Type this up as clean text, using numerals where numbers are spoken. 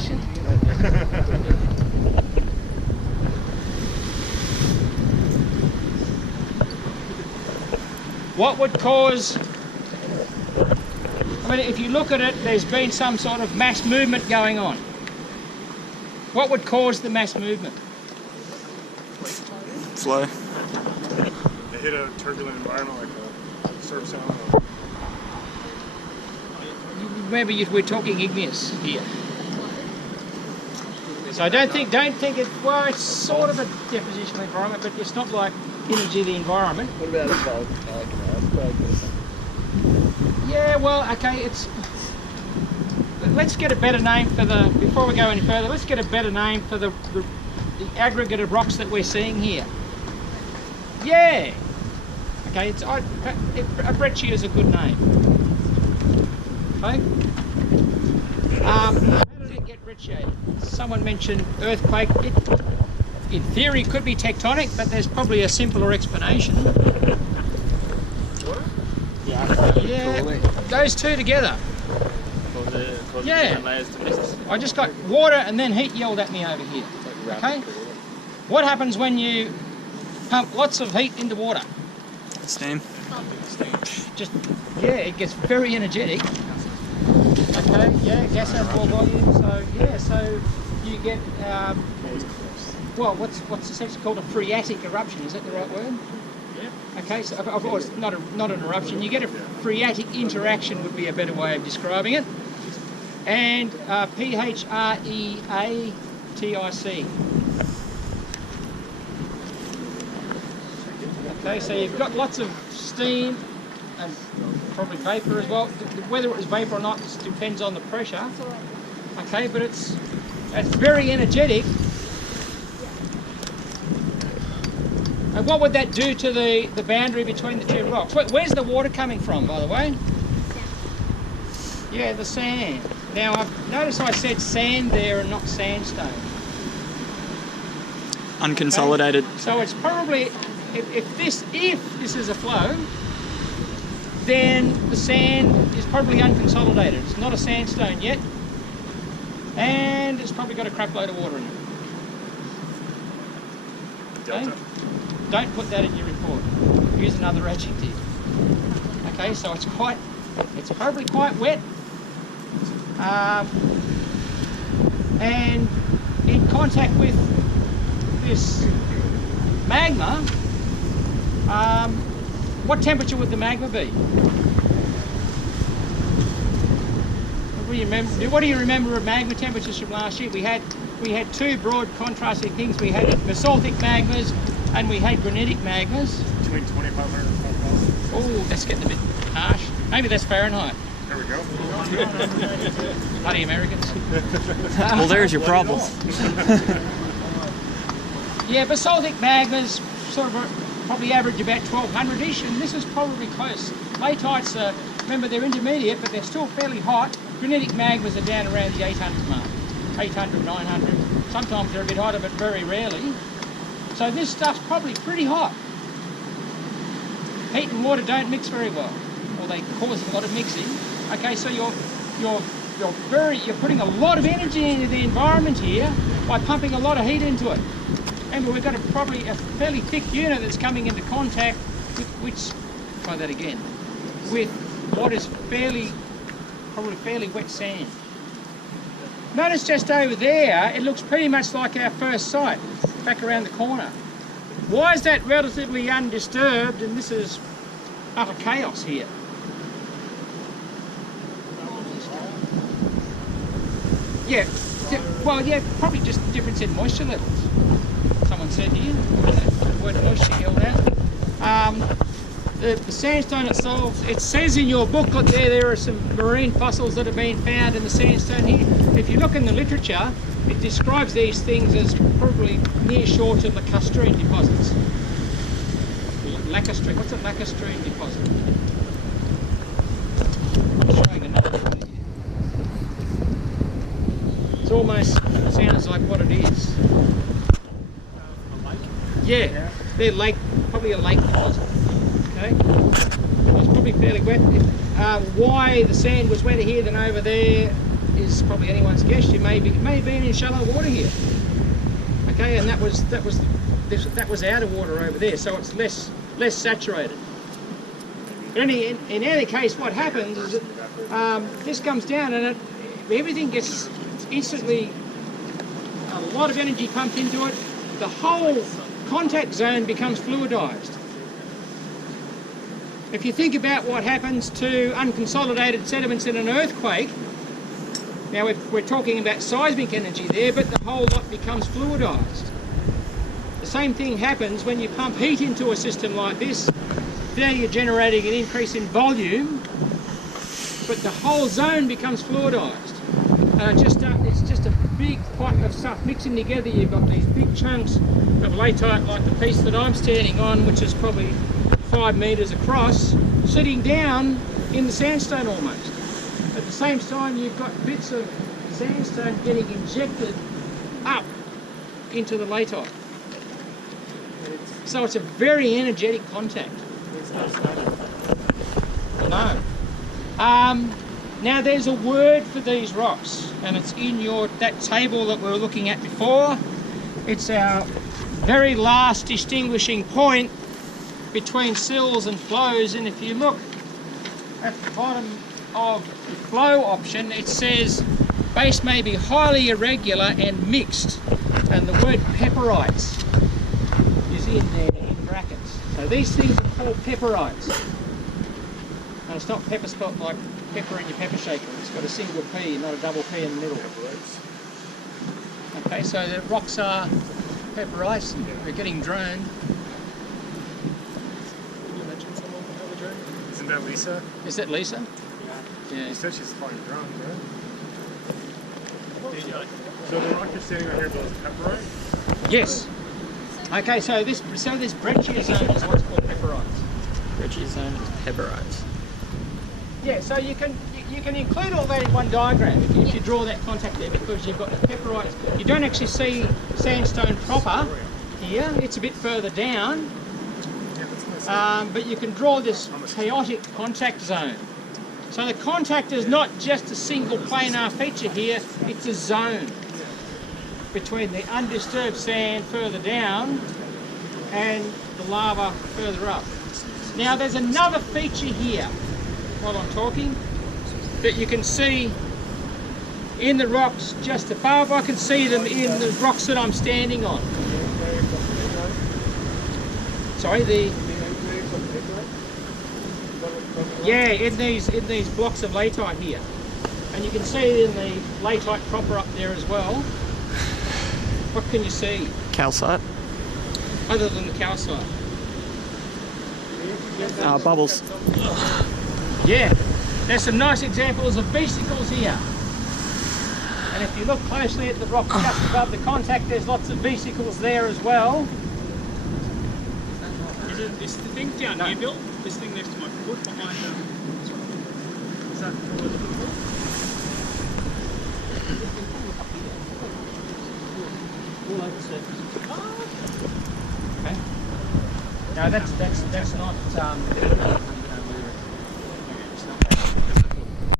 question. What would cause, I mean, if you look at it, there's been some sort of mass movement going on. What would cause the mass movement? Flow. They hit a turbulent environment like a surf sound. Remember, we're talking igneous here. So I don't think it, well, it's sort of a depositional environment, but it's not like energy of the environment. What about a volcano? Yeah, well, okay, let's get a better name for the, before we go any further, let's get a better name for the aggregate of rocks that we're seeing here. Yeah. Okay, a breccia is a good name. Okay. How did it get brecciated? Someone mentioned earthquake. It, in theory, could be tectonic, but there's probably a simpler explanation. Yeah, those two together. Yeah. I just got water and then heat yelled at me over here. Okay. What happens when you pump lots of heat into water? Steam. Just, yeah, it gets very energetic. Okay, yeah, gas has more volume, so yeah, so you get, well, what's essentially called a phreatic eruption, is that the right word? Yeah. Okay, so of course, not an eruption, you get a phreatic interaction would be a better way of describing it. And Phreatic. Okay, so you've got lots of steam and probably vapour as well. Whether it was vapour or not depends on the pressure. Okay, but it's very energetic. And what would that do to the boundary between the two rocks? Where's the water coming from, by the way? Yeah, the sand. Now, I've noticed I said sand there and not sandstone. Unconsolidated. Okay? So it's probably, if this is a flow, then the sand is probably unconsolidated. It's not a sandstone yet, and it's probably got a crap load of water in it. Okay? Don't put that in your report. Use another adjective. Okay, so it's probably quite wet, and in contact with this magma. What temperature would the magma be? What do you remember of magma temperatures from last year? We had two broad contrasting things. We had basaltic magmas and we had granitic magmas. Between 2,500 and 5,000. Oh, that's getting a bit harsh. Maybe that's Fahrenheit. There we go. Bloody Americans. Well, there's your problem. Yeah, basaltic magmas sort of probably average about 1,200-ish, and this is probably close. Latites are, remember, they're intermediate, but they're still fairly hot. Granitic magmas are down around the 800 mark, 800, 900. Sometimes they're a bit hotter, but very rarely. So this stuff's probably pretty hot. Heat and water don't mix very well, or they cause a lot of mixing. Okay, so you're putting a lot of energy into the environment here by pumping a lot of heat into it. Remember, we've got probably a fairly thick unit that's coming into contact with, try that again, with what is probably fairly wet sand. Notice just over there, it looks pretty much like our first site, back around the corner. Why is that relatively undisturbed and this is utter chaos here? Yeah, well, yeah, probably just difference in moisture levels. Someone said here, the word moisture held out. The sandstone itself, it says in your booklet there are some marine fossils that have been found in the sandstone here. If you look in the literature, it describes these things as probably near shore to lacustrine deposits. Lacustrine, what's a lacustrine deposit? I'm showing another one here. It almost sounds like what it is. Yeah, they're probably a lake deposit. Okay, so it's probably fairly wet. Why the sand was wetter here than over there is probably anyone's guess, you may have been in shallow water here. Okay, and that was outer water over there, so it's less saturated. But in any case, what happens is that this comes down and everything gets instantly a lot of energy pumped into it. The whole contact zone becomes fluidized. If you think about what happens to unconsolidated sediments in an earthquake, now we're talking about seismic energy there, but the whole lot becomes fluidized. The same thing happens when you pump heat into a system like this. There you're generating an increase in volume, but the whole zone becomes fluidized. And it's just a big pot of stuff mixing together. You've got these big chunks of latite, like the piece that I'm standing on, which is probably 5 metres across, sitting down in the sandstone almost. At the same time, you've got bits of sandstone getting injected up into the latite. So it's a very energetic contact. No. Now there's a word for these rocks, and it's in that table that we were looking at before. It's our very last distinguishing point between sills and flows, and if you look at the bottom of the flow option, it says base may be highly irregular and mixed, and the word pepperites is in there in brackets. So these things are called pepperites, and it's not pepper spelt like pepper in your pepper shaker. It's got a single P, not a double P in the middle. Okay, so the rocks are pepperites. They're getting droned. Isn't that Lisa? Is that Lisa? Yeah. She said she's fucking drunk, right? So the rock you're standing on here goes pepperite? Yes. Okay, so this breccia zone is what's called pepperites. Breccia zone is pepperites. Yeah, so you can include all that in one diagram if you draw that contact there, because you've got the pepperites. You don't actually see sandstone proper here. It's a bit further down. But you can draw this chaotic contact zone. So the contact is not just a single planar feature here, it's a zone between the undisturbed sand further down and the lava further up. Now there's another feature here, while I'm talking, that you can see in the rocks just above. I can see them in the rocks that I'm standing on. Sorry, in these blocks of latite here, and you can see it in the latite proper up there as well. What can you see Calcite. other than the calcite? Bubbles. Yeah, there's some nice examples of vesicles here. And if you look closely at the rocks just above the contact, there's lots of vesicles there as well. Is this the thing down here, Bill? This thing next to my foot behind them. Is that what we're looking for? All over the surface. Okay. No, that's not